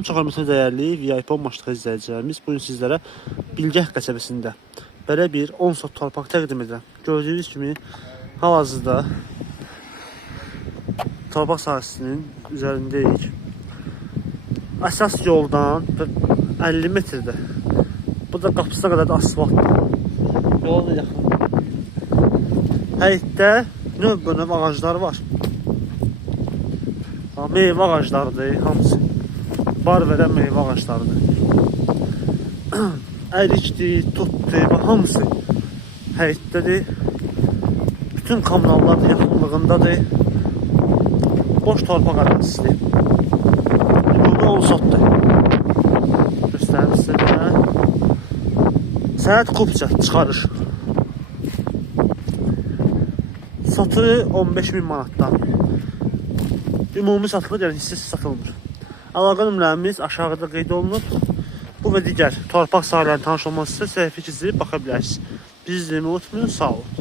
Salam, çox hörmətli dəyərli VIP maçlığı izləyicilərimiz. Bugün sizlərə Bilgəh qəsəbəsində belə bir 10 sot torpaq təqdim edirəm. Gördüyünüz kimi hal-hazırda torpaq sahəsinin üzərindəyik. Əsas yoldan 50 metrdə. Bu da qapısına qədər asfalt. Yola da yaxın. Həyətdə növ ağaclar var. Meyvə ağaclarıdır, hamısı. Bar verən meyvə ağaclarıdır. Ərikdir, tutdur, hamısı həyətdədir. Bütün kommunallar yaxınlığındadır. Boş torpaq ərazisidir. Ümumi 10 sotdur. Göstərim sizə. Sənət kupça çıxarır. Satı 15.000 manatdan. Ümumi satılır, yəni hissəsiz satılmır. Əlaqə nömrəmiz aşağıda qeyd olunur. Bu və digər torpaq sahələrinin tanış olması isə səhifə keçirib baxa bilərsiniz. Bizi izləməyi unutmayın, sağ olun.